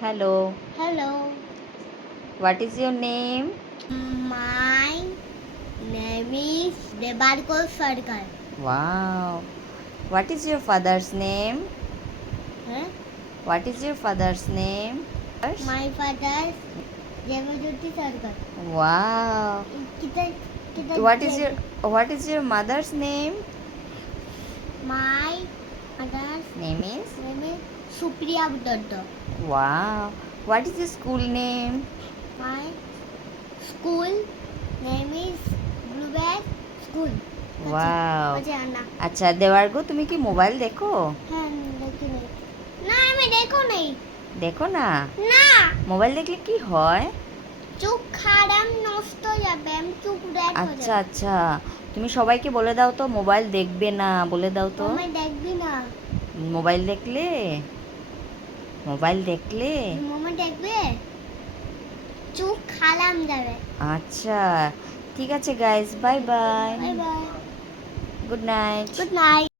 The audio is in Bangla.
Hello. Hello. What is your name? My name is Debarko Sarkar. Wow. What is your father's name? Huh? What is your father's name? My father Devajyoti Sarkar. Wow. Kita kita What is your mother's name? My mother's Name is? name is Supriya Dutta. Wow. What is your school name? My school name is Bluebird School. Wow না আচ্ছা দেওয়ার্গো তুমি কি মোবাইল দেখো? হ্যাঁ দেখি নাই না আমি দেখো নাই দেখো না? না মোবাইল দেখলে কি হয়? চোখ খারাপ নষ্ট হয়ে যাবে আমি চোখ রেড হয়ে আচ্ছা যাবে আচ্ছা তুমি সবাইকে বলে দাও তো মোবাইল দেখবে না, বলে দাও তো। আমি দেখবি না মোবাইল দেখলে মোবাইল দেখলে মামা দেখবে চোখ খারাপ যাবে আচ্ছা ঠিক আছে guys, bye bye, bye bye good night. Good night